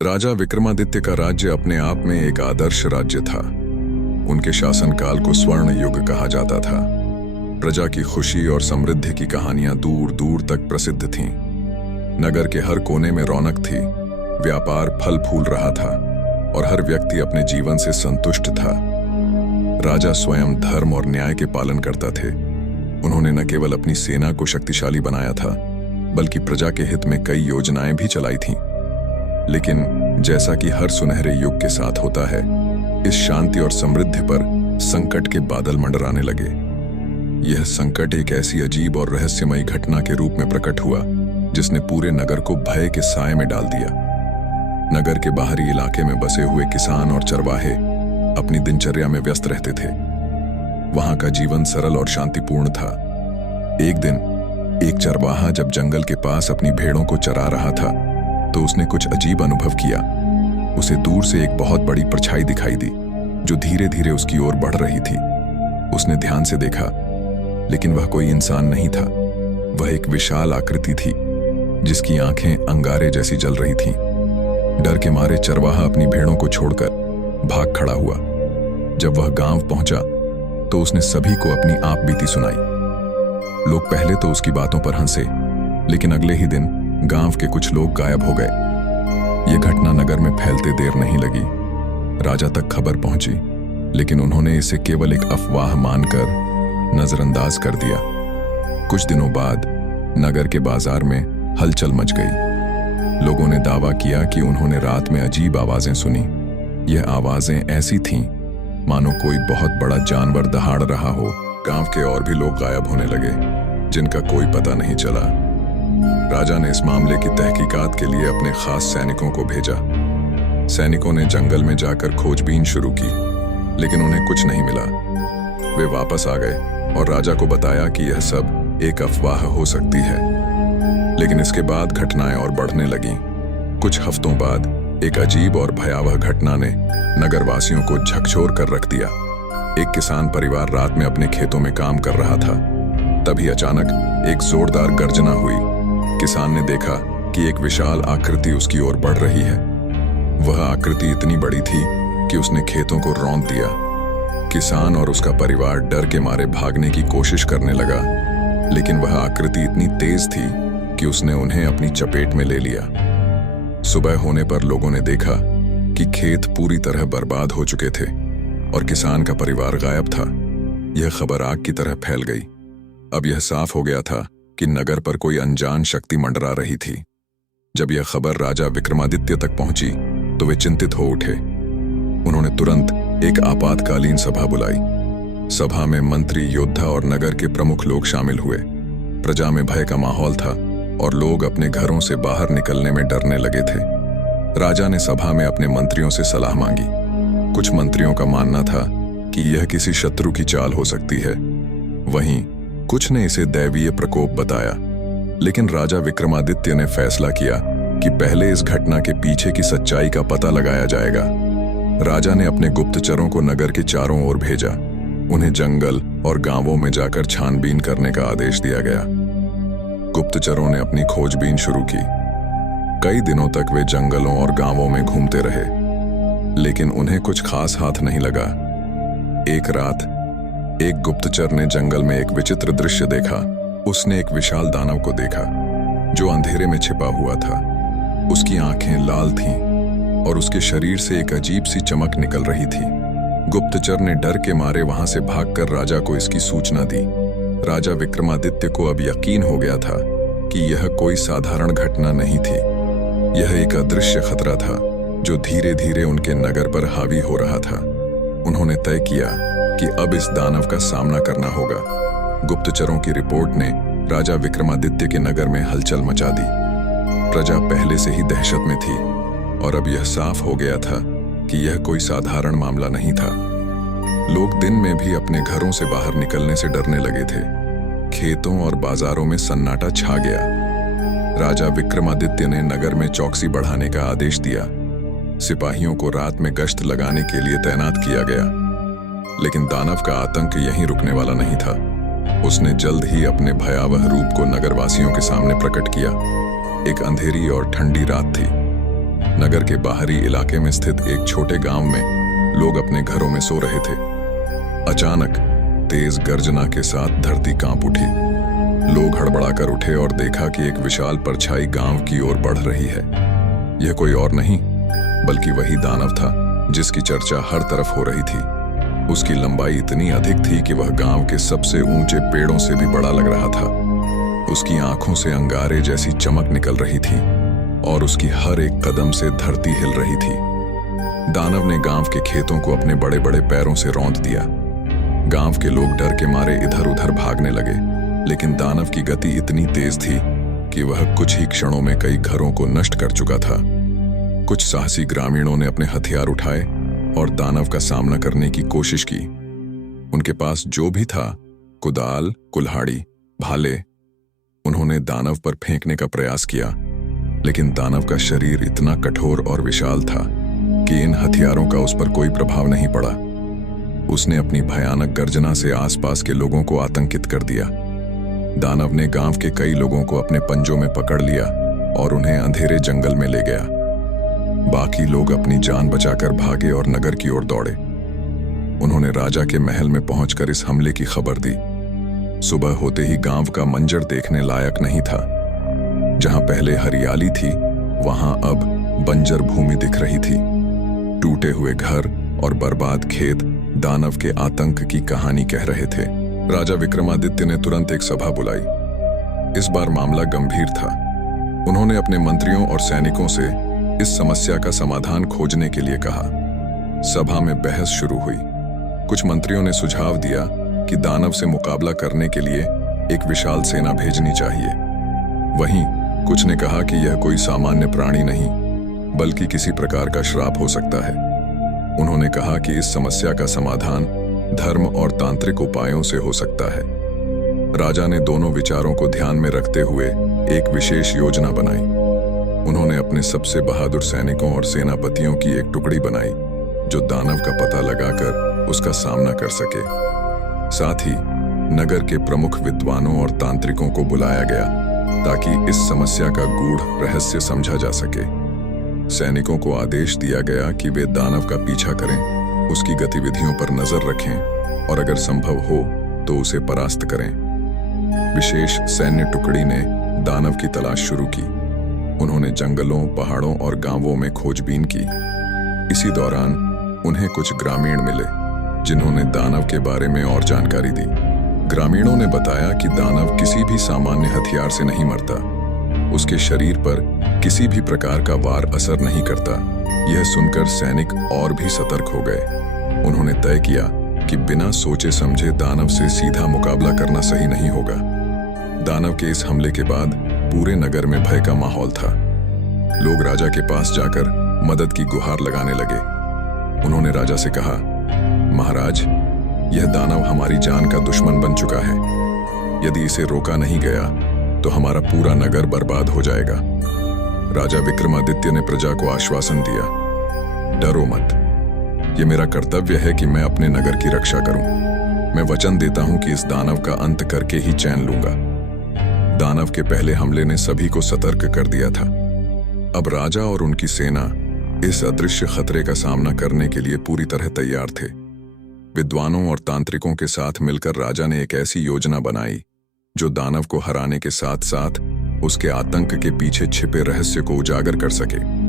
राजा विक्रमादित्य का राज्य अपने आप में एक आदर्श राज्य था। उनके शासनकाल को स्वर्ण युग कहा जाता था। प्रजा की खुशी और समृद्धि की कहानियां दूर दूर तक प्रसिद्ध थीं। नगर के हर कोने में रौनक थी, व्यापार फल फूल रहा था और हर व्यक्ति अपने जीवन से संतुष्ट था। राजा स्वयं धर्म और न्याय के पालन करता थे। उन्होंने न केवल अपनी सेना को शक्तिशाली बनाया था, बल्कि प्रजा के हित में कई योजनाएं भी चलाई थीं। लेकिन जैसा कि हर सुनहरे युग के साथ होता है, इस शांति और समृद्धि पर संकट के बादल मंडराने लगे। यह संकट एक ऐसी अजीब और रहस्यमयी घटना के रूप में प्रकट हुआ जिसने पूरे नगर को भय के साए में डाल दिया। नगर के बाहरी इलाके में बसे हुए किसान और चरवाहे अपनी दिनचर्या में व्यस्त रहते थे। वहां का जीवन सरल और शांतिपूर्ण था। एक दिन एक चरवाहा जब जंगल के पास अपनी भेड़ों को चरा रहा था तो उसने कुछ अजीब अनुभव किया। उसे दूर से एक बहुत बड़ी परछाई दिखाई दी जो धीरे धीरे उसकी ओर बढ़ रही थी। उसने ध्यान से देखा, लेकिन वह कोई इंसान नहीं था। वह एक विशाल आकृति थी जिसकी आंखें अंगारे जैसी जल रही थीं। डर के मारे चरवाहा अपनी भेड़ों को छोड़कर भाग खड़ा हुआ। जब वह गांव पहुंचा तो उसने सभी को अपनी आप बीती सुनाई। लोग पहले तो उसकी बातों पर हंसे, लेकिन अगले ही दिन गांव के कुछ लोग गायब हो गए। यह घटना नगर में फैलते देर नहीं लगी। राजा तक खबर पहुंची, लेकिन उन्होंने इसे केवल एक अफवाह मानकर नजरअंदाज कर दिया। कुछ दिनों बाद नगर के बाजार में हलचल मच गई। लोगों ने दावा किया कि उन्होंने रात में अजीब आवाजें सुनी। यह आवाजें ऐसी थीं मानो कोई बहुत बड़ा जानवर दहाड़ रहा हो। गांव के और भी लोग गायब होने लगे जिनका कोई पता नहीं चला। राजा ने इस मामले की तहकीकात के लिए अपने खास सैनिकों को भेजा। सैनिकों ने जंगल में जाकर खोजबीन शुरू की, लेकिन उन्हें कुछ नहीं मिला। वे वापस आ गए और राजा को बताया कि यह सब एक अफवाह हो सकती है। लेकिन इसके बाद घटनाएं और बढ़ने लगीं। कुछ हफ्तों बाद एक अजीब और भयावह घटना ने नगरवासियों को झकझोर कर रख दिया। एक किसान परिवार रात में अपने खेतों में काम कर रहा था। तभी अचानक एक जोरदार गर्जना हुई। किसान ने देखा कि एक विशाल आकृति उसकी ओर बढ़ रही है। वह आकृति इतनी बड़ी थी कि उसने खेतों को रौंद दिया। किसान और उसका परिवार डर के मारे भागने की कोशिश करने लगा, लेकिन वह आकृति इतनी तेज थी कि उसने उन्हें अपनी चपेट में ले लिया। सुबह होने पर लोगों ने देखा कि खेत पूरी तरह बर्बाद हो चुके थे और किसान का परिवार गायब था। यह खबर आग की तरह फैल गई। अब यह साफ हो गया था कि नगर पर कोई अनजान शक्ति मंडरा रही थी। जब यह खबर राजा विक्रमादित्य तक पहुंची तो वे चिंतित हो उठे। उन्होंने तुरंत एक आपातकालीन सभा बुलाई। सभा में मंत्री, योद्धा और नगर के प्रमुख लोग शामिल हुए। प्रजा में भय का माहौल था और लोग अपने घरों से बाहर निकलने में डरने लगे थे। राजा ने सभा में अपने मंत्रियों से सलाह मांगी। कुछ मंत्रियों का मानना था कि यह किसी शत्रु की चाल हो सकती है। वहीं कुछ ने इसे दैवीय प्रकोप बताया। लेकिन राजा विक्रमादित्य ने फैसला किया कि पहले इस घटना के पीछे की सच्चाई का पता लगाया जाएगा। राजा ने अपने गुप्तचरों को नगर के चारों ओर भेजा। उन्हें जंगल और गांवों में जाकर छानबीन करने का आदेश दिया गया। गुप्तचरों ने अपनी खोजबीन शुरू की। कई दिनों तक वे जंगलों और गांवों में घूमते रहे, लेकिन उन्हें कुछ खास हाथ नहीं लगा। एक रात एक गुप्तचर ने जंगल में एक विचित्र दृश्य देखा। उसने एक विशाल दानव को देखा जो अंधेरे में छिपा हुआ था। उसकी आंखें लाल थीं और उसके शरीर से एक अजीब सी चमक निकल रही थी। गुप्तचर ने डर के मारे वहां से भागकर राजा को इसकी सूचना दी। राजा विक्रमादित्य को अब यकीन हो गया था कि यह कोई साधारण घटना नहीं थी। यह एक अदृश्य खतरा था जो धीरे धीरे उनके नगर पर हावी हो रहा था। उन्होंने तय किया कि अब इस दानव का सामना करना होगा। गुप्तचरों की रिपोर्ट ने राजा विक्रमादित्य के नगर में हलचल मचा दी। प्रजा पहले से ही दहशत में थी और अब यह साफ हो गया था कि यह कोई साधारण मामला नहीं था। लोग दिन में भी अपने घरों से बाहर निकलने से डरने लगे थे। खेतों और बाजारों में सन्नाटा छा गया। राजा विक्रमादित्य ने नगर में चौकसी बढ़ाने का आदेश दिया। सिपाहियों को रात में गश्त लगाने के लिए तैनात किया गया। लेकिन दानव का आतंक यहीं रुकने वाला नहीं था। उसने जल्द ही अपने भयावह रूप को नगरवासियों के सामने प्रकट किया। एक अंधेरी और ठंडी रात थी। नगर के बाहरी इलाके में स्थित एक छोटे गांव में लोग अपने घरों में सो रहे थे। अचानक तेज गर्जना के साथ धरती कांप उठी। लोग हड़बड़ाकर उठे और देखा कि एक विशाल परछाई गांव की ओर बढ़ रही है। यह कोई और नहीं बल्कि वही दानव था जिसकी चर्चा हर तरफ हो रही थी। उसकी लंबाई इतनी अधिक थी कि वह गांव के सबसे ऊंचे पेड़ों से भी बड़ा लग रहा था। उसकी आंखों से अंगारे जैसी चमक निकल रही थी और उसकी हर एक कदम से धरती हिल रही थी। दानव ने गांव के खेतों को अपने बड़े बड़े पैरों से रौंद दिया। गांव के लोग डर के मारे इधर उधर भागने लगे, लेकिन दानव की गति इतनी तेज थी कि वह कुछ ही क्षणों में कई घरों को नष्ट कर चुका था। कुछ साहसी ग्रामीणों ने अपने हथियार उठाए और दानव का सामना करने की कोशिश की। उनके पास जो भी था, कुदाल, कुल्हाड़ी, भाले, उन्होंने दानव पर फेंकने का प्रयास किया, लेकिन दानव का शरीर इतना कठोर और विशाल था कि इन हथियारों का उस पर कोई प्रभाव नहीं पड़ा। उसने अपनी भयानक गर्जना से आसपास के लोगों को आतंकित कर दिया। दानव ने गांव के कई लोगों को अपने पंजों में पकड़ लिया और उन्हें अंधेरे जंगल में ले गया। बाकी लोग अपनी जान बचाकर भागे और नगर की ओर दौड़े। उन्होंने राजा के महल में पहुंचकर इस हमले की खबर दी। सुबह होते ही गांव का मंजर देखने लायक नहीं था। जहां पहले हरियाली थी, वहां अब बंजर भूमि दिख रही थी। टूटे हुए घर और बर्बाद खेत दानव के आतंक की कहानी कह रहे थे। राजा विक्रमादित्य ने तुरंत एक सभा बुलाई। इस बार मामला गंभीर था। उन्होंने अपने मंत्रियों और सैनिकों से इस समस्या का समाधान खोजने के लिए कहा। सभा में बहस शुरू हुई। कुछ मंत्रियों ने सुझाव दिया कि दानव से मुकाबला करने के लिए एक विशाल सेना भेजनी चाहिए। वहीं कुछ ने कहा कि यह कोई सामान्य प्राणी नहीं बल्कि किसी प्रकार का श्राप हो सकता है। उन्होंने कहा कि इस समस्या का समाधान धर्म और तांत्रिक उपायों से हो सकता है। राजा ने दोनों विचारों को ध्यान में रखते हुए एक विशेष योजना बनाई। उन्होंने अपने सबसे बहादुर सैनिकों और सेनापतियों की एक टुकड़ी बनाई जो दानव का पता लगाकर उसका सामना कर सके। साथ ही नगर के प्रमुख विद्वानों और तांत्रिकों को बुलाया गया ताकि इस समस्या का गूढ़ रहस्य समझा जा सके। सैनिकों को आदेश दिया गया कि वे दानव का पीछा करें, उसकी गतिविधियों पर नजर रखें और अगर संभव हो तो उसे परास्त करें। विशेष सैन्य टुकड़ी ने दानव की तलाश शुरू की। उन्होंने जंगलों, पहाड़ों और गांवों में खोजबीन की। इसी दौरान उन्हें कुछ ग्रामीण मिले जिन्होंने दानव के बारे में और जानकारी दी। ग्रामीणों ने बताया कि दानव किसी भी सामान्य हथियार से नहीं मरता। उसके शरीर पर किसी भी प्रकार का वार असर नहीं करता। यह सुनकर सैनिक और भी सतर्क हो गए। उन्होंने तय किया कि बिना सोचे समझे दानव से सीधा मुकाबला करना सही नहीं होगा। दानव के इस हमले के बाद पूरे नगर में भय का माहौल था। लोग राजा के पास जाकर मदद की गुहार लगाने लगे। उन्होंने राजा से कहा, महाराज, यह दानव हमारी जान का दुश्मन बन चुका है। यदि इसे रोका नहीं गया तो हमारा पूरा नगर बर्बाद हो जाएगा। राजा विक्रमादित्य ने प्रजा को आश्वासन दिया, डरो मत, यह मेरा कर्तव्य है कि मैं अपने नगर की रक्षा करूं। मैं वचन देता हूं कि इस दानव का अंत करके ही चैन लूंगा। दानव के पहले हमले ने सभी को सतर्क कर दिया था। अब राजा और उनकी सेना इस अदृश्य खतरे का सामना करने के लिए पूरी तरह तैयार थे। विद्वानों और तांत्रिकों के साथ मिलकर राजा ने एक ऐसी योजना बनाई जो दानव को हराने के साथ साथ उसके आतंक के पीछे छिपे रहस्य को उजागर कर सके।